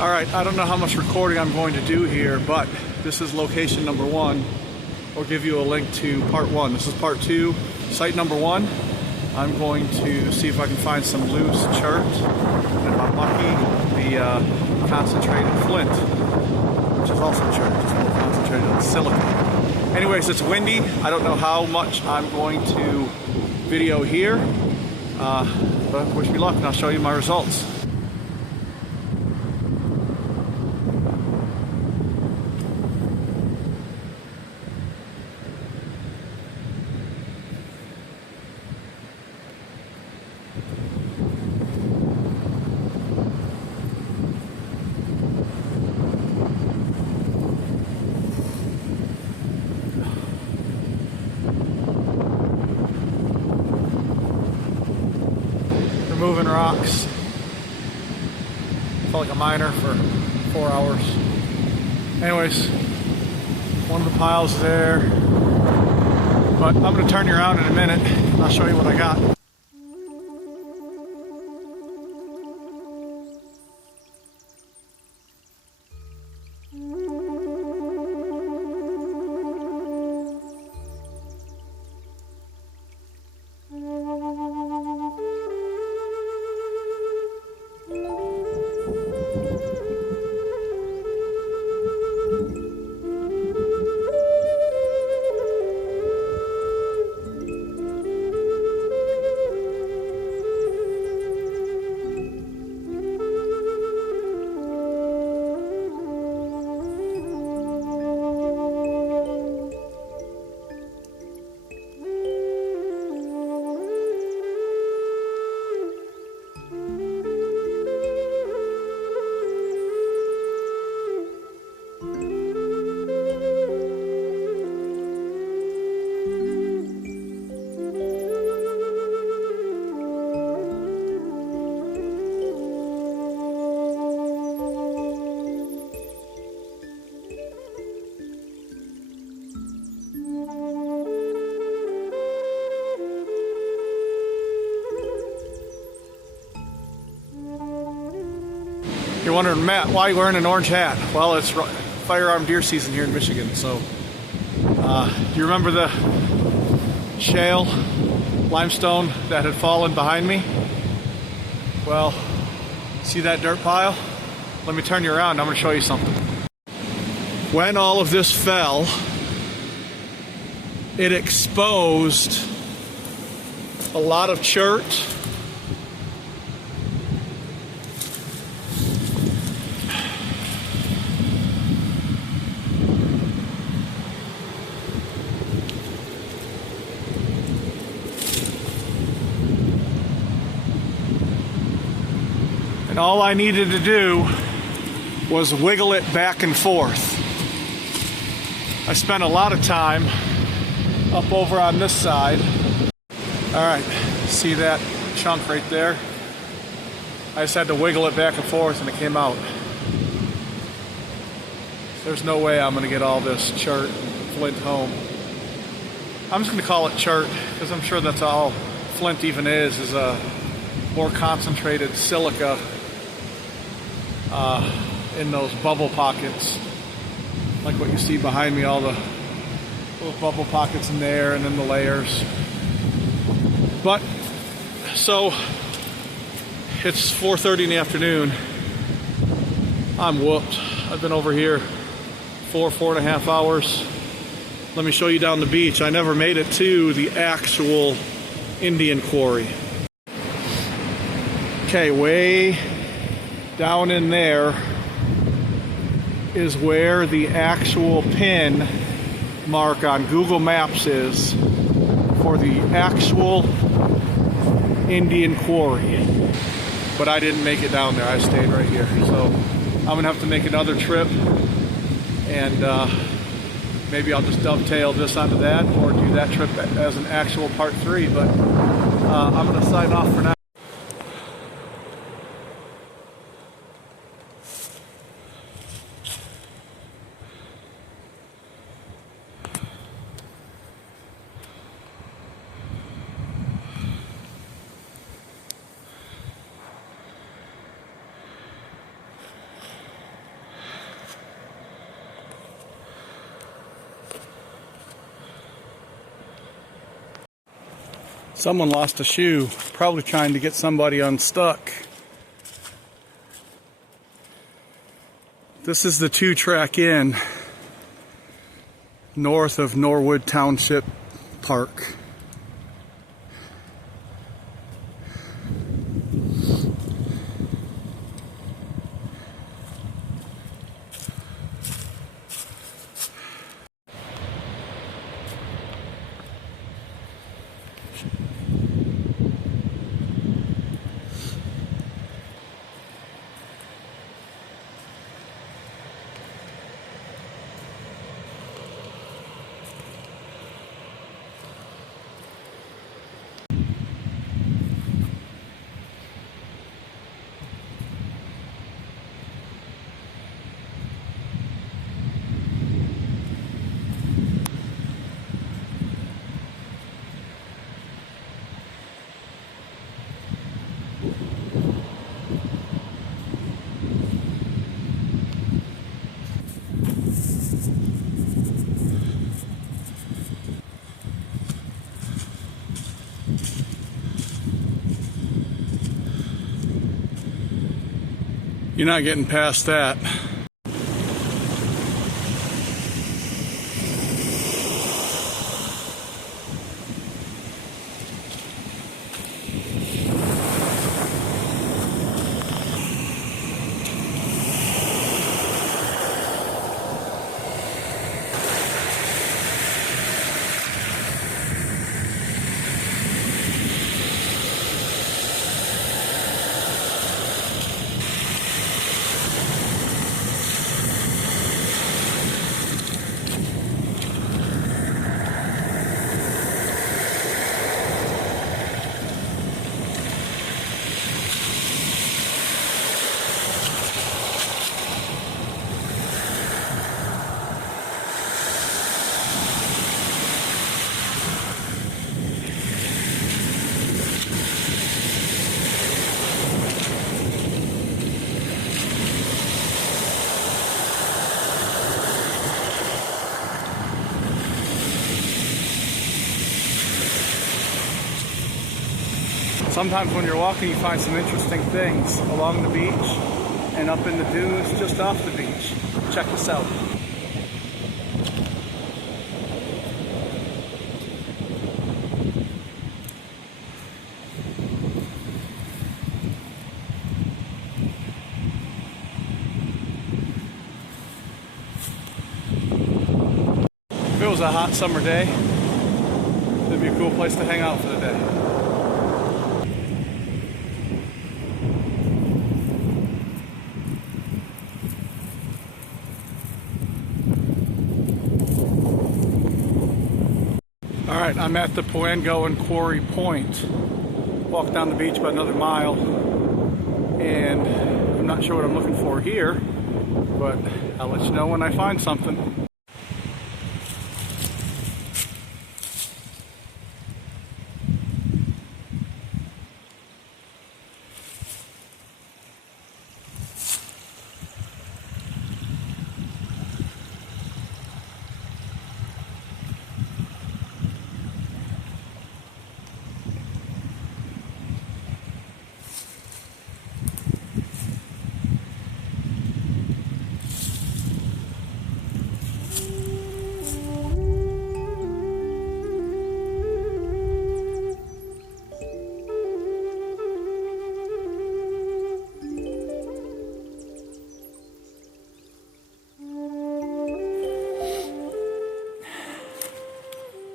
All right, I don't know how much recording I'm going to do here, but this is location number 1. I'll give you a link to part 1. This is part 2, site number 1. I'm going to see if I can find some loose chert, and if I'm lucky, the concentrated flint, which is also chert, just a little concentrated on silica. Anyways, it's windy. I don't know how much I'm going to video here, but wish me luck and I'll show you my results. Moving rocks. Felt like a miner for 4 hours. Anyways, one of the piles is there. But I'm going to turn you around in a minute and I'll show you what I got. You're wondering, Matt, why are you wearing an orange hat? Well, it's firearm deer season here in Michigan. So, do you remember the shale limestone that had fallen behind me? Well, see that dirt pile? Let me turn you around. I'm going to show you something. When all of this fell, it exposed a lot of chert. And all I needed to do was wiggle it back and forth. I spent a lot of time up over on this side. All right, see that chunk right there? I just had to wiggle it back and forth and it came out. There's no way I'm gonna get all this chert and flint home. I'm just gonna call it chert because I'm sure that's all flint even is a more concentrated silica in those bubble pockets, like what you see behind me, all the little bubble pockets in there and then the layers. But so it's 4:30 in the afternoon. I'm whooped. I've been over here 4.5 hours. Let me show you down the beach. I never made it to the actual Indian quarry. Okay, way down in there is where the actual pin mark on Google Maps is for the actual Indian quarry. But I didn't make it down there. I stayed right here. So I'm gonna have to make another trip, and maybe I'll just dovetail this onto that or do that trip as an actual part 3. But I'm gonna sign off for now. Someone lost a shoe, probably trying to get somebody unstuck. This is the 2-track in north of Norwood Township Park. You're not getting past that. Sometimes when you're walking, you find some interesting things along the beach and up in the dunes just off the beach. Check this out. If it was a hot summer day, it'd be a cool place to hang out for the day. Alright, I'm at the Pewangoing Quarry Point. Walked down the beach about another mile, and I'm not sure what I'm looking for here, but I'll let you know when I find something.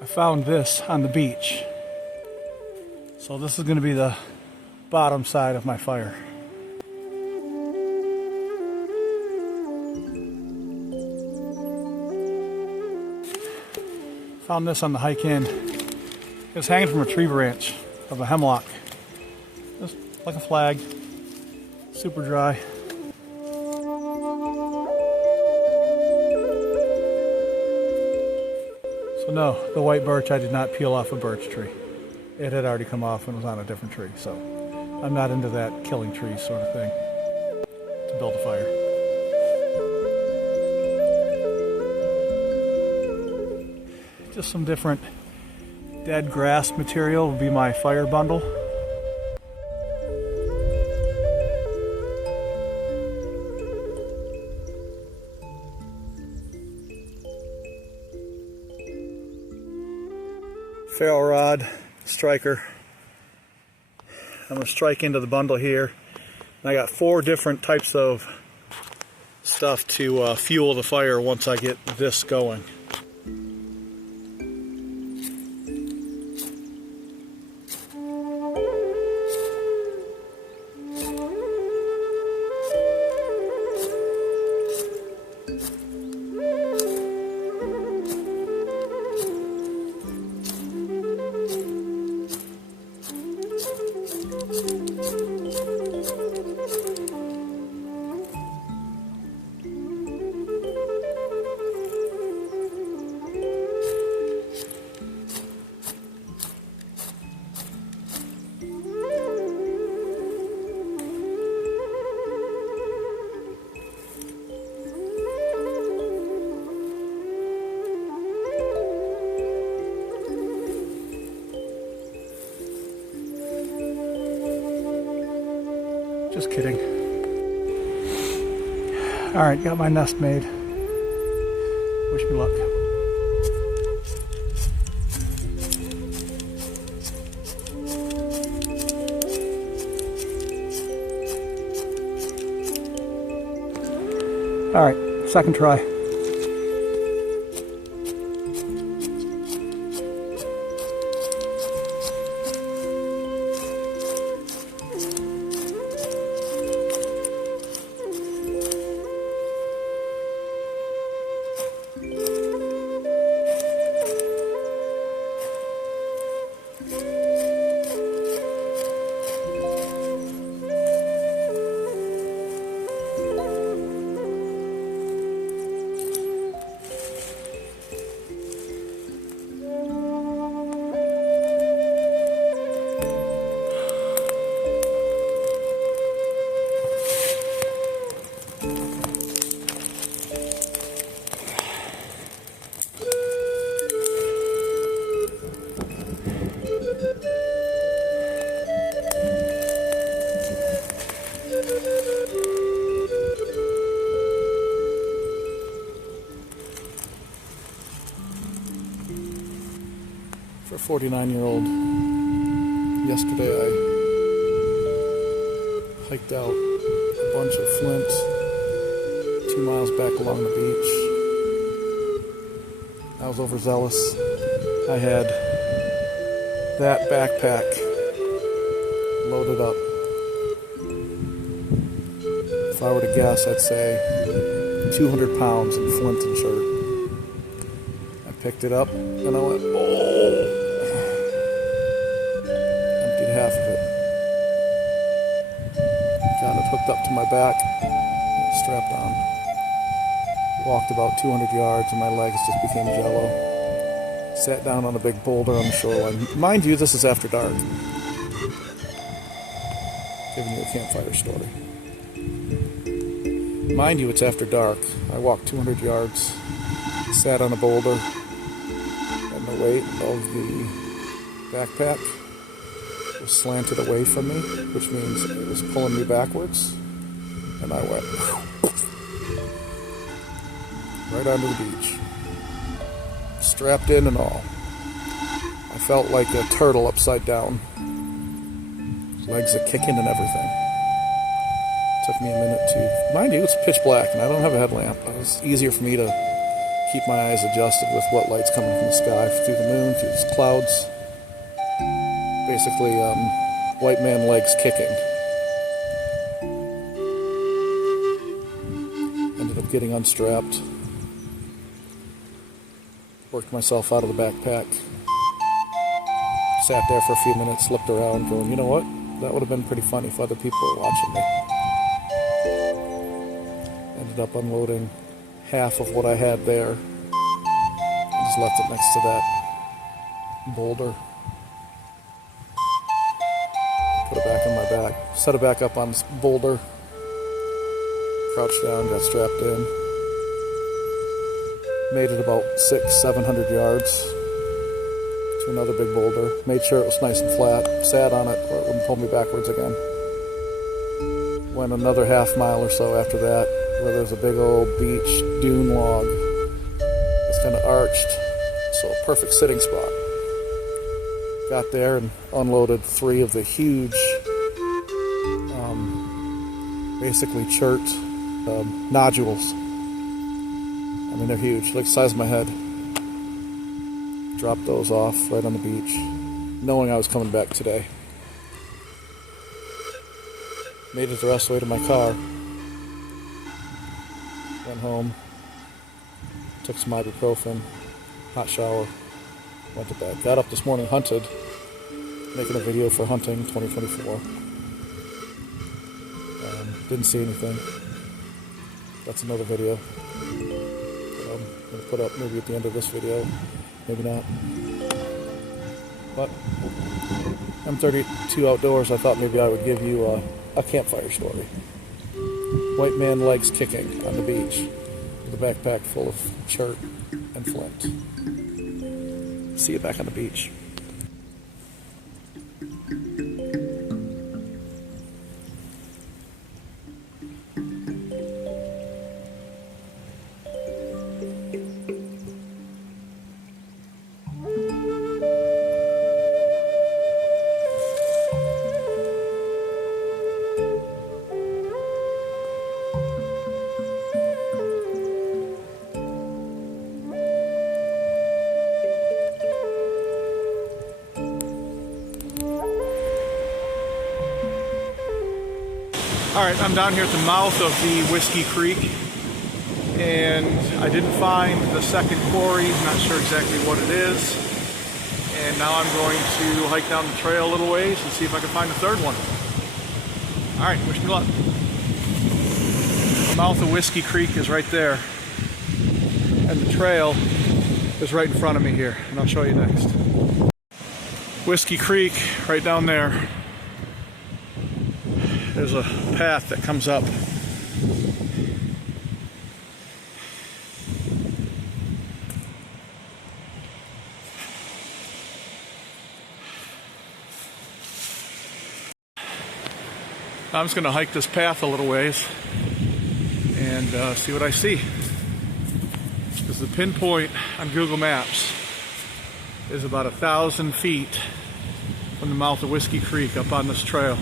I found this on the beach. So this is going to be the bottom side of my fire. Found this on the hike in. It was hanging from a tree branch of a hemlock. Just like a flag. Super dry. So no, the white birch, I did not peel off a birch tree. It had already come off and was on a different tree. So I'm not into that killing trees sort of thing to build a fire. Just some different dead grass material would be my fire bundle. Ferro rod, striker. I'm going to strike into the bundle here. And I got 4 different types of stuff to fuel the fire once I get this going. Just kidding. Alright, got my nest made. Wish me luck. Alright, second try. For a 49-year-old, yesterday I hiked out a bunch of Flint 2 miles back along the beach. I was overzealous. I had that backpack loaded up. If I were to guess, I'd say 200 pounds in Flint and shirt. I picked it up and I went, oh! Emptied half of it. Got it hooked up to my back, strapped on. Walked about 200 yards and my legs just became jello. Sat down on a big boulder on the shoreline. Mind you, this is after dark. Giving you a campfire story. Mind you, it's after dark. I walked 200 yards, sat on a boulder, and the weight of the backpack was slanted away from me, which means it was pulling me backwards, and I went right onto the beach, strapped in and all. I felt like a turtle upside down, legs a kicking and everything. Took me a minute to, mind you, it's pitch black and I don't have a headlamp. It was easier for me to keep my eyes adjusted with what light's coming from the sky, through the moon, through the clouds. Basically, white man legs kicking. Ended up getting unstrapped. Worked myself out of the backpack. Sat there for a few minutes, looked around, going, you know what? That would have been pretty funny if other people were watching me. Ended up unloading half of what I had there. And just left it next to that boulder. Put it back on my back. Set it back up on this boulder. Crouched down, got strapped in. Made it about 600-700 yards to to another big boulder. Made sure it was nice and flat. Sat on it where it wouldn't pull me backwards again. Went another half mile or so after that, where there's a big old beach dune log. It's kind of arched, so a perfect sitting spot. Got there and unloaded 3 of the huge, basically chert nodules. I mean, they're huge, like the size of my head. Dropped those off right on the beach, knowing I was coming back today. Made it the rest of the way to my car. Went home, took some ibuprofen, hot shower, went to bed. Got up this morning, hunted, making a video for hunting 2024. Didn't see anything. That's another video that I'm going to put up maybe at the end of this video, maybe not. But I'm 32 outdoors. I thought maybe I would give you a campfire story. White man legs kicking on the beach with a backpack full of chert and flint. See you back on the beach. Alright, I'm down here at the mouth of the Whisky Creek, and I didn't find the second quarry, not sure exactly what it is, and now I'm going to hike down the trail a little ways and see if I can find the third one. Alright, wish me luck. The mouth of Whisky Creek is right there, and the trail is right in front of me here, and I'll show you next. Whisky Creek, right down there. There's a path that comes up. I'm just going to hike this path a little ways and see what I see. Because the pinpoint on Google Maps is about 1,000 feet from the mouth of Whisky Creek up on this trail,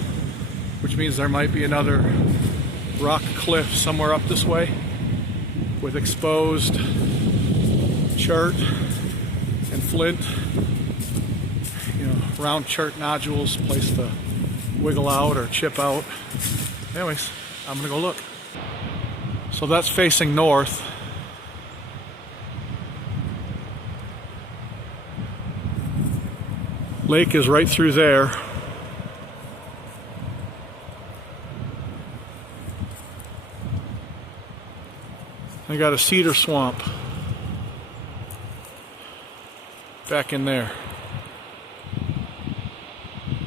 which means there might be another rock cliff somewhere up this way with exposed chert and flint, you know, round chert nodules, place to wiggle out or chip out. Anyways, I'm gonna go look. So that's facing north. Lake is right through there. I got a cedar swamp back in there.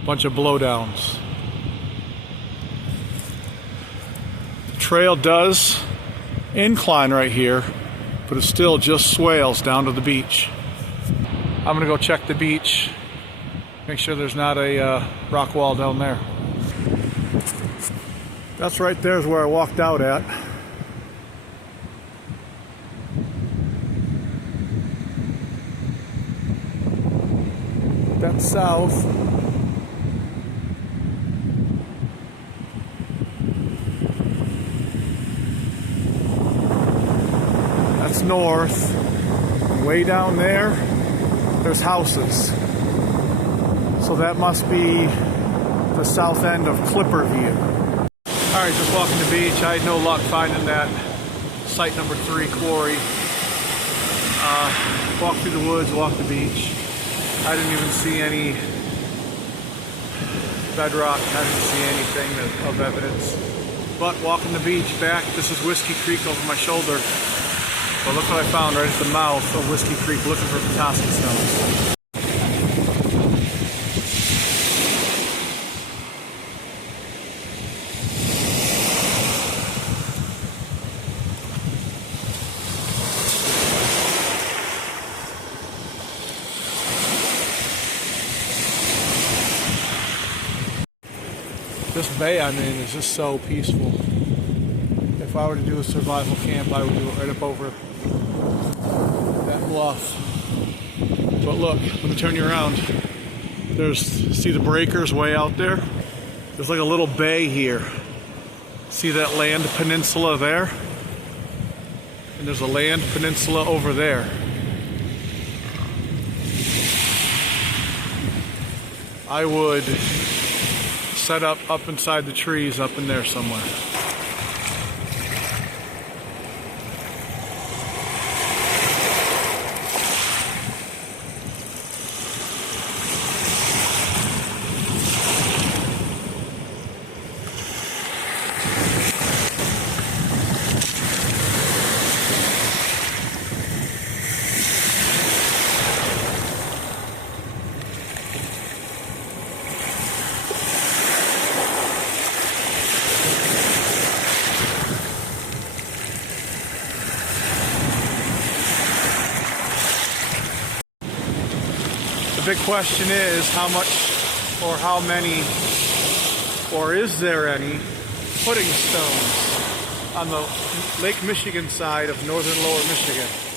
Bunch of blowdowns. The trail does incline right here, but it still just swales down to the beach. I'm gonna go check the beach, make sure there's not a rock wall down there. That's right there is where I walked out at. That's south. That's north. Way down there, there's houses. So that must be the south end of Clipper View. Alright, just walking the beach. I had no luck finding that site number 3 quarry. Walked through the woods, walked the beach. I didn't even see any bedrock. I didn't see anything of evidence. But walking the beach back, this is Whisky Creek over my shoulder. But look what I found right at the mouth of Whisky Creek, looking for Petoskey stones. This bay I'm in is just so peaceful. If I were to do a survival camp, I would do it right up over that bluff. But look, let me turn you around. See the breakers way out there? There's like a little bay here. See that land peninsula there? And there's a land peninsula over there. I would set up inside the trees up in there somewhere. The big question is how much or how many or is there any footing stones on the Lake Michigan side of northern lower Michigan.